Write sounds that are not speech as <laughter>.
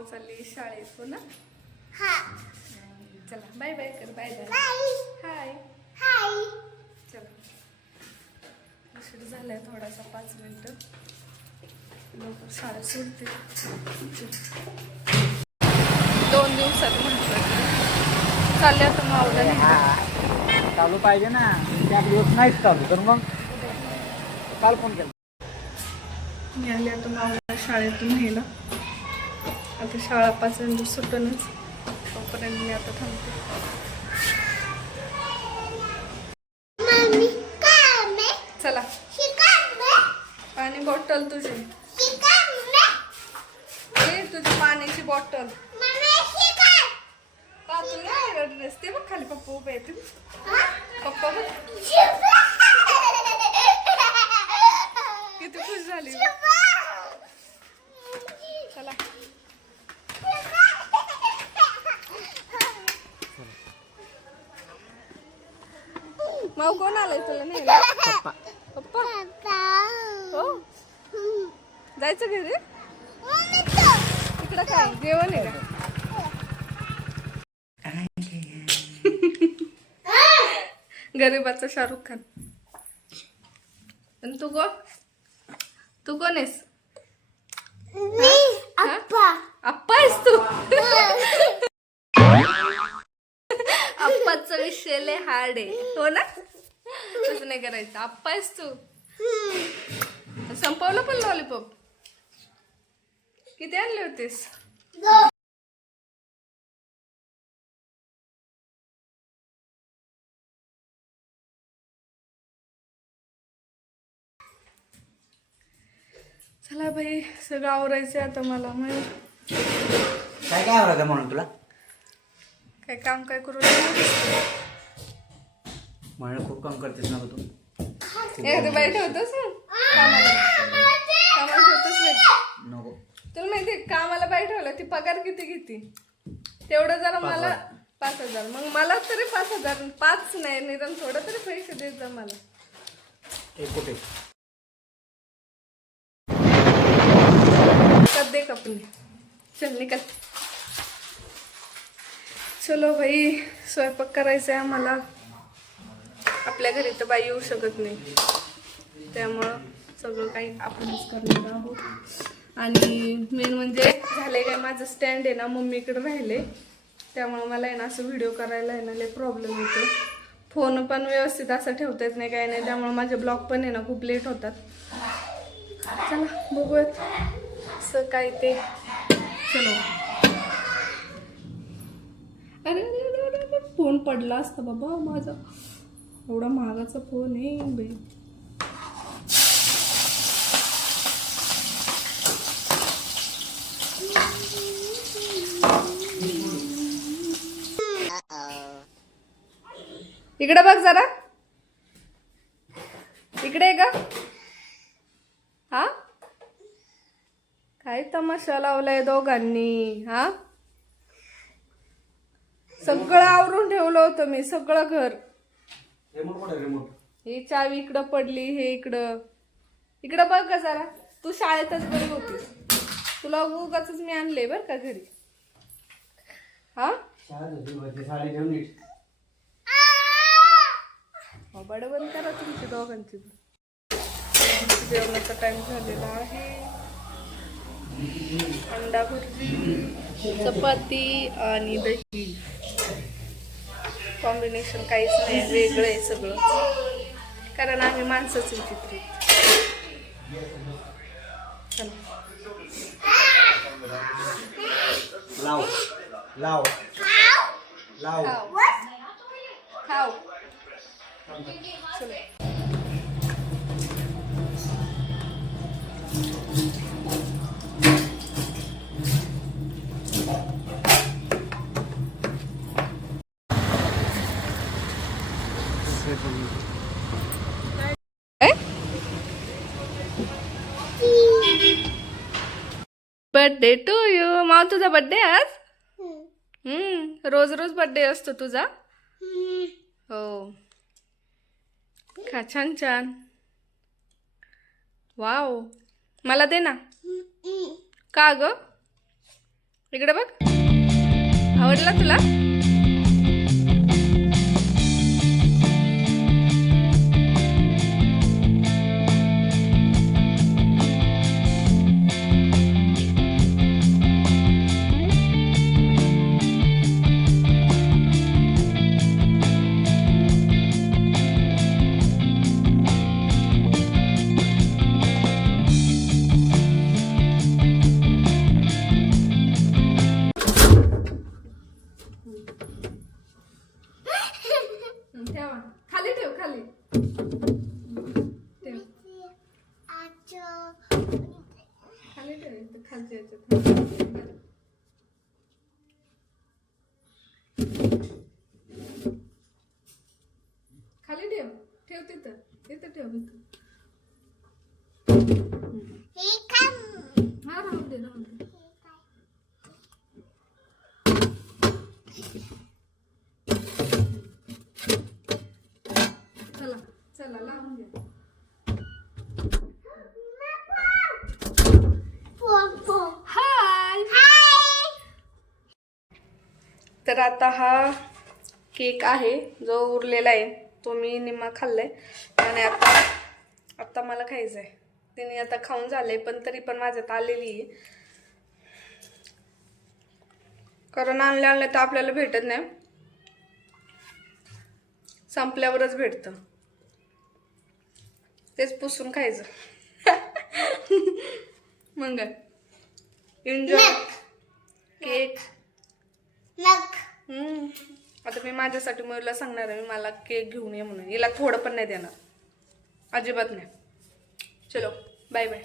माऊ चालली शाळेत हो ना? हा. चला बाय बाय कर बाय बाय. हाय. हाय. चला. उशीर झालाय थोडासा पाच मिनिटं. लवकर शाळा सुटते दोन दिवसात म्हटलं चालले आता नाही हा. चालू पाहिजे ना. त्या दिवस नाहीच चालू तर मग? काल फोन केला. मी आले आता माऊला शाळेतून न्यायला आता शाळा पाच सुटूनच. तोपर्यंत मी आता थांबते. चला. पाणी बॉटल तुझी. ए तुझी पाण्याची बॉटल. मम्मी शिकम का तू नाही रडलेस. ते बघ खाली पप्पा उभे आहेत. पप्पा बघ किती खुश झाली बघ. चला माऊ कोण आलाय तुला नाही पप्पा. पप्पा. हो? जायचं घरी? इकडं काय? जेवण आहे का? गरीबाचा शाहरुख खान. आणि तू कोण? तू कोण आहेस? अप्पा आप्पा. आहेस तू? लय हार्ड आहे. हो ना? तसं नाही करायचं. आप्पा आहेस तू. संपवलं पण लॉलीपॉप किती आणले होतेस? चला बाई सगळं आवरायचं आता मला. मग काय काय आवडतं म्हणून तुला? काय काम काय करू म्हणून खूप काम करतेस ना गं तू. एखादं बाई ठेवतोस ना? कामाला. कामाला ठेवतोच नाही नको. तुला माहिती आहे, कामाला बाई ठेवलं ती पगार किती घेते? तेवढं जरा मला पाच हजार. मग मला तरी पाच हजार. पाच नाही निदान थोडं तरी पैसे देत जा मला. एक कुठे? दे कपने. चल निकल चलो भाई स्वयंपाक करायचा आहे आम्हाला. आपल्या घरी तर बाई येऊ शकत नाही. त्यामुळं सगळं काही आपणच करणार आहोत. आणि मेन म्हणजे झालंय काय माझं स्टँड आहे ना मम्मीकडे राहिले त्यामुळं मला आहे ना असं व्हिडिओ करायला आहे ना लय प्रॉब्लेम येतो फोन पण व्यवस्थित असं ठेवता येत नाही काय नाही. त्यामुळं माझे ब्लॉग पण आहे ना खूप लेट होतात. चला बघूयात असं काय ते. चलो. अरे अरे अरे अरे अरे फोन पडला असता बाबा माझा. एवढा महागाचा फोन आहे बाई इकडे बघ जरा. इकडे आहे का हा? काय तमाशा लावलाय दोघांनी हा? सगळं आवरून ठेवलं होतं मी सगळं घर. रिमोट कुठे रिमोट ही चावी इकडं पडली हे इकडं. इकडं बघ का जरा. तू शाळेतच बरी होतीस. तुला उगाच मी आणले बर का घरी. हा? साडी घेऊन नीट बड बंद करा तुमची दोघांची. जेवणाचा टाइम झालेला आहे. अंडा भुर्जी चपाती आणि दही कॉम्बिनेशन काहीच नाही वेगळं आहे सगळं. कारण आम्ही माणसाच विचित्र चला. लाव. लाव. लाव. खाऊ. चला. बर्थडे टू यू माव तुझा बर्थडे आज? हम्म. रोज रोज बर्थडे असतो तुझा? हो. खा छान छान. वाव. मला दे ना. का ग? इकडे बघ. आवडला तुला? ठेवा खाली ठेव खाली ठेव आजो खाली ठेव इथं खालच्या याच्यात खाली ठेव ठेव तिथं तिथं ठेव इथं हे काम हा राहू दे राहू दे चला चला लावून घ्या पोपो हाय हाय तर आता हा केक आहे जो उरलेला आहे तो मी निम्मा खाल्लाय. आणि आता आता मला खायचा आहे तिने आता खाऊन झालंय पण तरी पण माझ्यात आलेली आहे. कारण आणलं आणलं तर आपल्याला भेटत नाही. संपल्यावरच भेटतं. तेच पुसून खायचं. <laughs> मग एन्जॉय केक. हम्म. आता मी माझ्यासाठी मयूरला सांगणार आहे मी मला केक घेऊन ये म्हणून. हिला थोडं पण नाही देणार. अजिबात नाही. चलो बाय बाय